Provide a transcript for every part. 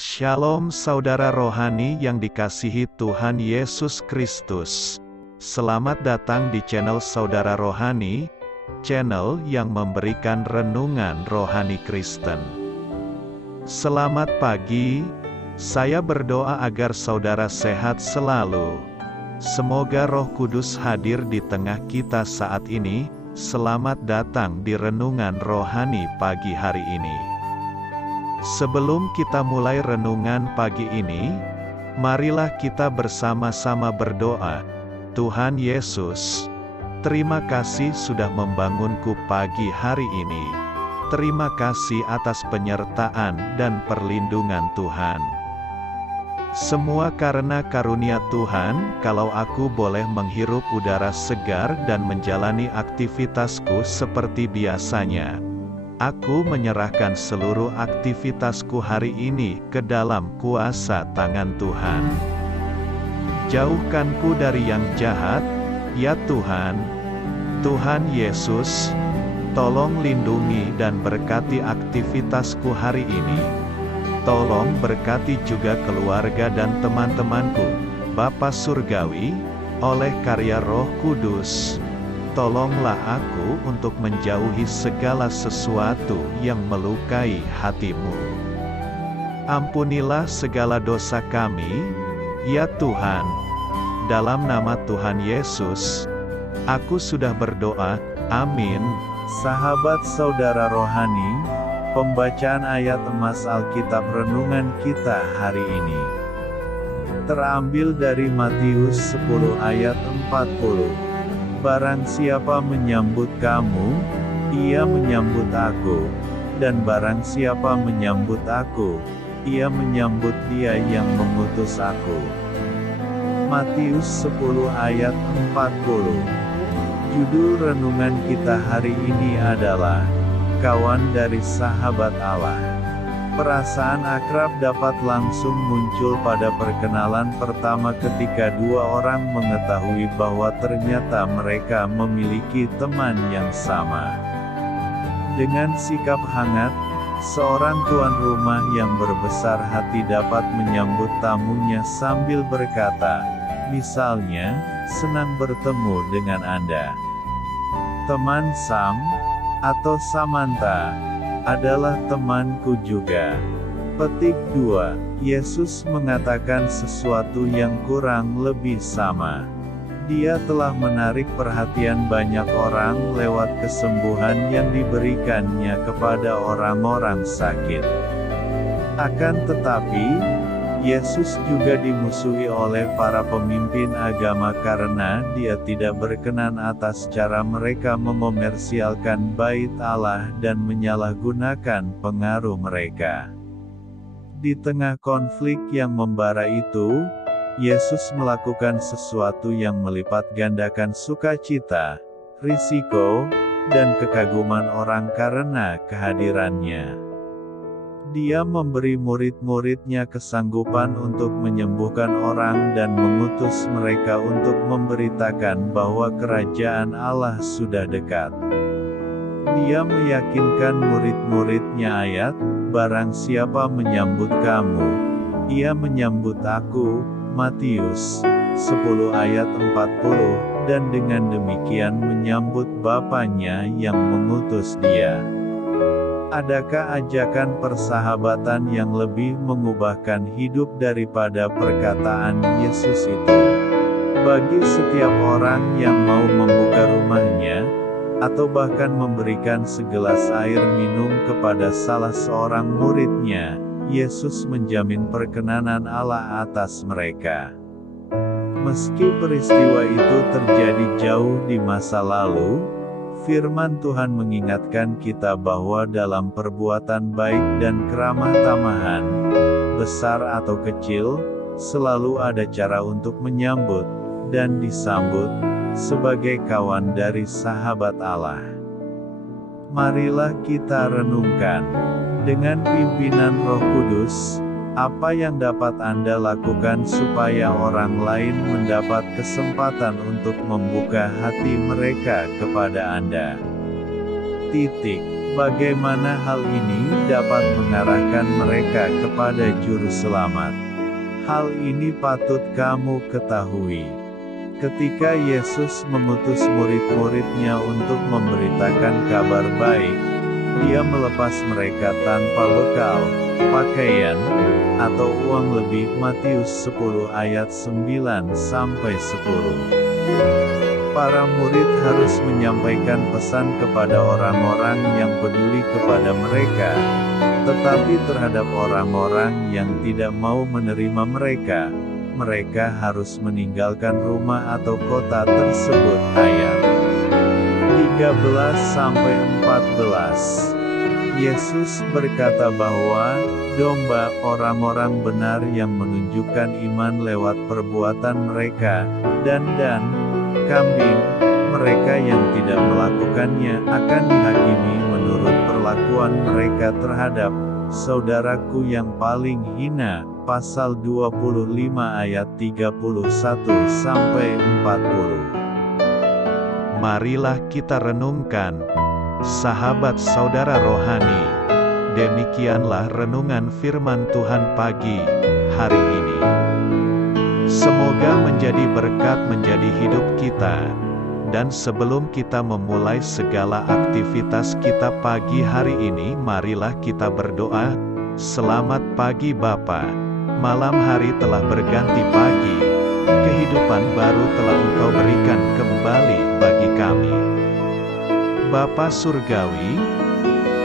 Shalom saudara rohani yang dikasihi Tuhan Yesus Kristus. Selamat datang di channel Saudara Rohani, channel yang memberikan renungan rohani Kristen. Selamat pagi, saya berdoa agar saudara sehat selalu. Semoga Roh Kudus hadir di tengah kita saat ini. Selamat datang di renungan rohani pagi hari ini. Sebelum kita mulai renungan pagi ini, marilah kita bersama-sama berdoa. Tuhan Yesus, terima kasih sudah membangunku pagi hari ini. Terima kasih atas penyertaan dan perlindungan Tuhan. Semua karena karunia Tuhan, kalau aku boleh menghirup udara segar dan menjalani aktivitasku seperti biasanya. Aku menyerahkan seluruh aktivitasku hari ini ke dalam kuasa tangan Tuhan. Jauhkanku dari yang jahat, ya Tuhan. Tuhan Yesus, tolong lindungi dan berkati aktivitasku hari ini. Tolong berkati juga keluarga dan teman-temanku, Bapa Surgawi, oleh karya Roh Kudus. Tolonglah aku untuk menjauhi segala sesuatu yang melukai hati-Mu. Ampunilah segala dosa kami, ya Tuhan. Dalam nama Tuhan Yesus, aku sudah berdoa, amin. Sahabat saudara rohani, pembacaan ayat emas Alkitab renungan kita hari ini terambil dari Matius 10 ayat 40. Barang siapa menyambut kamu, ia menyambut aku, dan barang siapa menyambut aku, ia menyambut dia yang mengutus aku. Matius 10 ayat 40. Judul renungan kita hari ini adalah Kawan dari Sahabat Allah. Perasaan akrab dapat langsung muncul pada perkenalan pertama ketika dua orang mengetahui bahwa ternyata mereka memiliki teman yang sama. Dengan sikap hangat, seorang tuan rumah yang berbesar hati dapat menyambut tamunya sambil berkata, misalnya, senang bertemu dengan Anda. Teman Sam atau Samantha adalah temanku juga. Petik 2. Yesus mengatakan sesuatu yang kurang lebih sama. Dia telah menarik perhatian banyak orang lewat kesembuhan yang diberikannya kepada orang-orang sakit. Akan tetapi, Yesus juga dimusuhi oleh para pemimpin agama karena dia tidak berkenan atas cara mereka mekomersialkan bait Allah dan menyalahgunakan pengaruh mereka. Di tengah konflik yang membara itu, Yesus melakukan sesuatu yang melipat gandakan sukacita, risiko, dan kekaguman orang karena kehadirannya. Dia memberi murid-muridnya kesanggupan untuk menyembuhkan orang dan mengutus mereka untuk memberitakan bahwa kerajaan Allah sudah dekat. Dia meyakinkan murid-muridnya ayat, barang siapa menyambut kamu, ia menyambut aku, Matius 10 ayat 40, dan dengan demikian menyambut Bapanya yang mengutus dia. Adakah ajakan persahabatan yang lebih mengubahkan hidup daripada perkataan Yesus itu? Bagi setiap orang yang mau membuka rumahnya, atau bahkan memberikan segelas air minum kepada salah seorang muridnya, Yesus menjamin perkenanan Allah atas mereka. Meski peristiwa itu terjadi jauh di masa lalu, Firman Tuhan mengingatkan kita bahwa dalam perbuatan baik dan keramah tamahan, besar atau kecil, selalu ada cara untuk menyambut, dan disambut, sebagai kawan dari sahabat Allah. Marilah kita renungkan, dengan pimpinan Roh Kudus, apa yang dapat Anda lakukan supaya orang lain mendapat kesempatan untuk membuka hati mereka kepada Anda? Bagaimana hal ini dapat mengarahkan mereka kepada juru selamat? Hal ini patut kamu ketahui. Ketika Yesus mengutus murid-muridnya untuk memberitakan kabar baik, Dia melepas mereka tanpa bekal, pakaian, atau uang lebih. Matius 10 ayat 9-10. Para murid harus menyampaikan pesan kepada orang-orang yang peduli kepada mereka, tetapi terhadap orang-orang yang tidak mau menerima mereka, mereka harus meninggalkan rumah atau kota tersebut. Ayat 13-14. Yesus berkata bahwa domba orang-orang benar yang menunjukkan iman lewat perbuatan mereka, dan kambing mereka yang tidak melakukannya akan dihakimi menurut perlakuan mereka terhadap saudaraku yang paling hina. Pasal 25 ayat 31-40. Marilah kita renungkan, sahabat saudara rohani. Demikianlah renungan firman Tuhan pagi hari ini. Semoga menjadi berkat menjadi hidup kita. Dan sebelum kita memulai segala aktivitas kita pagi hari ini, marilah kita berdoa. Selamat pagi Bapa. Malam hari telah berganti pagi. Kehidupan baru telah Engkau berikan kembali bagi kami. Bapa Surgawi,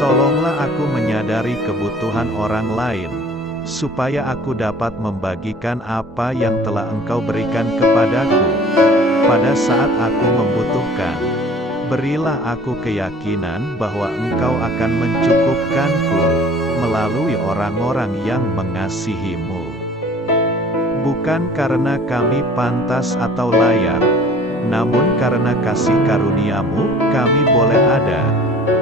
tolonglah aku menyadari kebutuhan orang lain, supaya aku dapat membagikan apa yang telah Engkau berikan kepadaku, pada saat aku membutuhkan. Berilah aku keyakinan bahwa Engkau akan mencukupkanku, melalui orang-orang yang mengasihi-Mu. Bukan karena kami pantas atau layak, namun karena kasih karunia-Mu, kami boleh ada,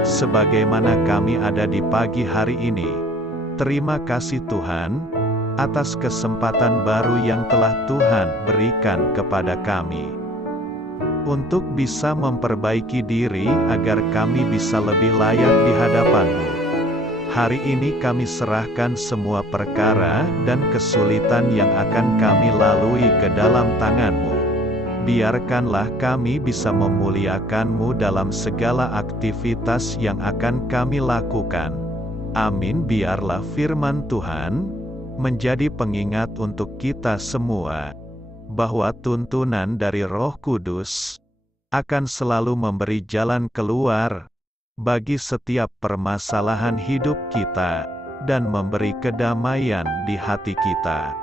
sebagaimana kami ada di pagi hari ini. Terima kasih Tuhan, atas kesempatan baru yang telah Tuhan berikan kepada kami, untuk bisa memperbaiki diri agar kami bisa lebih layak di hadapan-Mu. Hari ini kami serahkan semua perkara dan kesulitan yang akan kami lalui ke dalam tangan-Mu. Biarkanlah kami bisa memuliakan-Mu dalam segala aktivitas yang akan kami lakukan. Amin. Biarlah firman Tuhan menjadi pengingat untuk kita semua, bahwa tuntunan dari Roh Kudus akan selalu memberi jalan keluar bagi setiap permasalahan hidup kita, dan memberi kedamaian di hati kita.